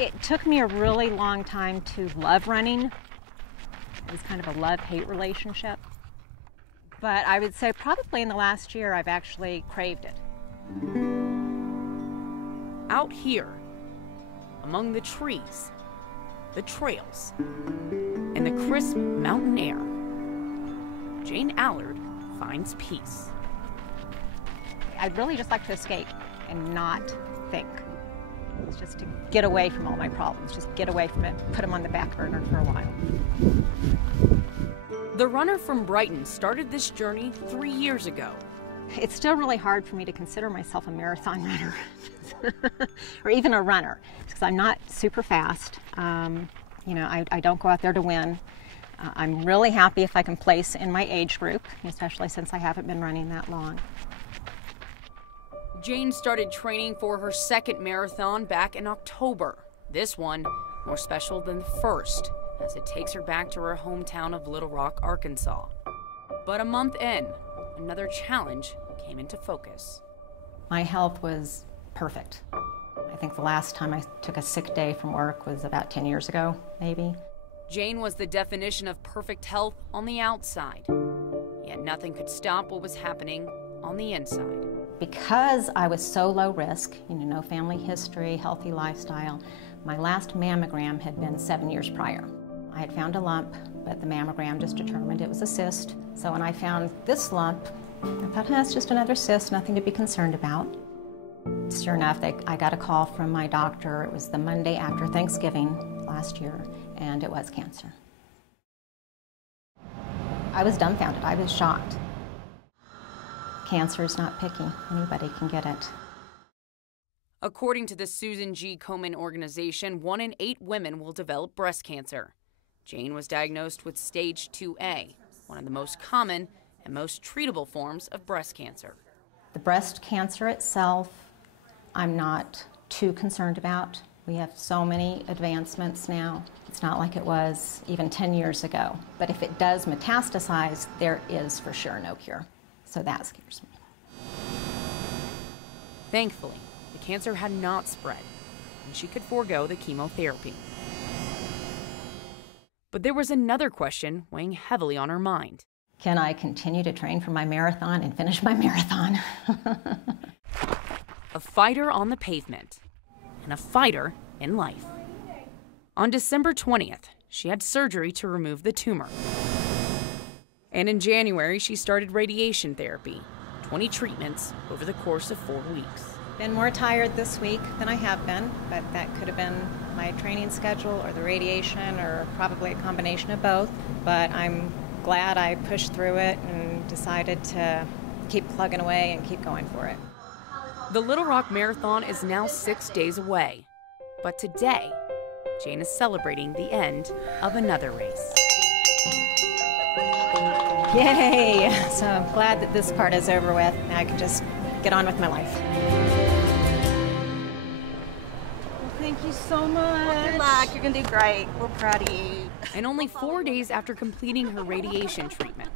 It took me a really long time to love running. It was kind of a love-hate relationship. But I would say probably in the last year I've actually craved it. Out here, among the trees, the trails, and the crisp mountain air, Jane Allard finds peace. I'd really just like to escape and not think. It's just to get away from all my problems, just get away from it, put them on the back burner for a while. The runner from Brighton started this journey 3 years ago. It's still really hard for me to consider myself a marathon runner or even a runner because I'm not super fast. You know, I don't go out there to win. I'm really happy if I can place in my age group, especially since I haven't been running that long. Jane started training for her second marathon back in October. This one more special than the first, as it takes her back to her hometown of Little Rock, Arkansas. But a month in, another challenge came into focus. My health was perfect. I think the last time I took a sick day from work was about 10 years ago, maybe. Jane was the definition of perfect health on the outside, yet nothing could stop what was happening on the inside. Because I was so low risk, you know, no family history, healthy lifestyle, my last mammogram had been 7 years prior. I had found a lump, but the mammogram just determined it was a cyst. So when I found this lump, I thought, it's just another cyst, nothing to be concerned about. Sure enough, I got a call from my doctor. It was the Monday after Thanksgiving last year, and it was cancer. I was dumbfounded. I was shocked. Cancer is not picky. Anybody can get it. According to the Susan G. Komen organization, 1 in 8 women will develop breast cancer. Jane was diagnosed with stage 2A, one of the most common and most treatable forms of breast cancer. The breast cancer itself, I'm not too concerned about. We have so many advancements now. It's not like it was even 10 years ago. But if it does metastasize, there is for sure no cure. So that scares me. Thankfully, the cancer had not spread, and she could forego the chemotherapy. But there was another question weighing heavily on her mind. Can I continue to train for my marathon and finish my marathon? A fighter on the pavement, and a fighter in life. On December 20th, she had surgery to remove the tumor. And in January, she started radiation therapy, 20 treatments over the course of 4 weeks. Been more tired this week than I have been, but that could have been my training schedule or the radiation or probably a combination of both. But I'm glad I pushed through it and decided to keep plugging away and keep going for it. The Little Rock Marathon is now 6 days away. But today, Jane is celebrating the end of another race. Yay! So I'm glad that this part is over with. Now I can just get on with my life. Well, thank you so much. Good luck. You're going to do great. We're proud of you. And only 4 days after completing her radiation treatment.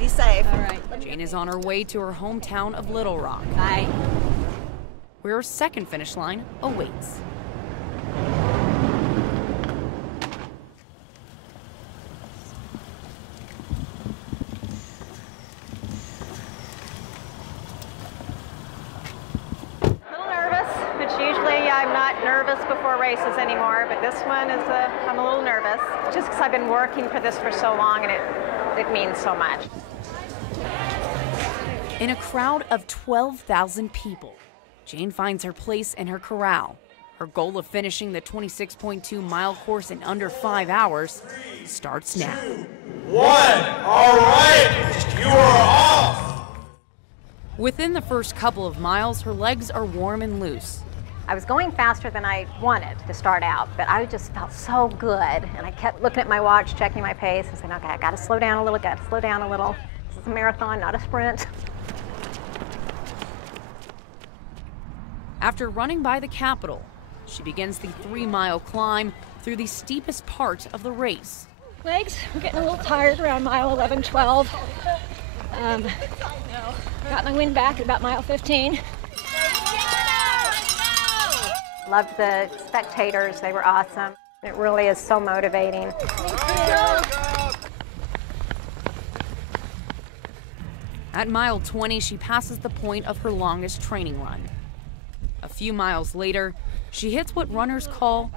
Be safe. All right. Jane is on her way to her hometown of Little Rock. Bye. Where her second finish line awaits. I'm not nervous before races anymore, but this one is, I'm a little nervous, just because I've been working for this for so long and it means so much. In a crowd of 12,000 people, Jane finds her place in her corral. Her goal of finishing the 26.2-mile course in under 5 hours starts now. 1, all right, you are off. Within the first couple of miles, her legs are warm and loose. I was going faster than I wanted to start out, but I just felt so good. And I kept looking at my watch, checking my pace, and saying, okay, I gotta slow down a little, gotta slow down a little. This is a marathon, not a sprint. After running by the Capitol, she begins the 3-mile climb through the steepest part of the race. Legs, we're getting a little tired around mile 11, 12. Got my wind back at about mile 15. Loved the spectators, they were awesome. It really is so motivating. At mile 20, she passes the point of her longest training run. A few miles later, she hits what runners call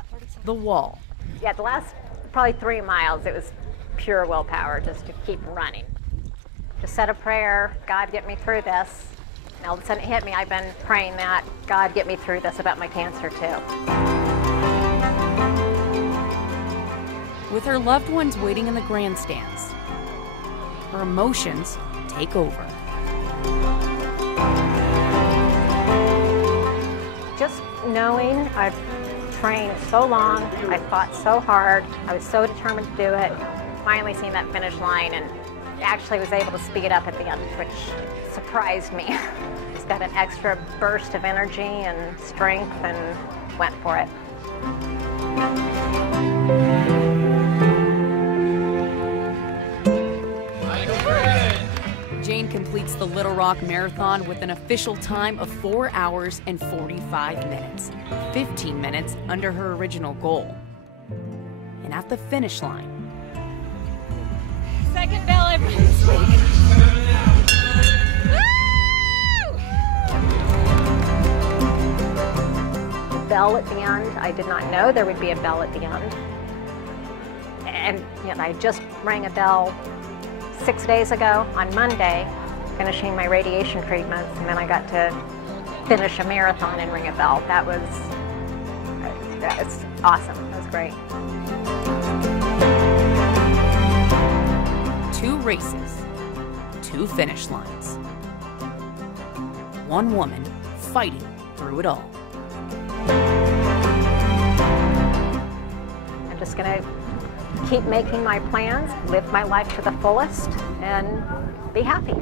the wall. Yeah, the last probably 3 miles, it was pure willpower just to keep running. Just said a prayer, God, get me through this. And all of a sudden it hit me, I've been praying that, God, get me through this about my cancer too. With her loved ones waiting in the grandstands, her emotions take over. Just knowing I've trained so long, I fought so hard, I was so determined to do it, finally seeing that finish line and actually was able to speed it up at the end, which surprised me. Just got an extra burst of energy and strength and went for it. Jane completes the Little Rock Marathon with an official time of 4 hours and 45 minutes, 15 minutes under her original goal. And at the finish line, Second bell ever this week. The bell at the end, I did not know there would be a bell at the end. And I just rang a bell 6 days ago on Monday, finishing my radiation treatments, and then I got to finish a marathon and ring a bell. That was awesome. It was great. 2 races, 2 finish lines. One woman fighting through it all. I'm just going to keep making my plans, live my life to the fullest, and be happy.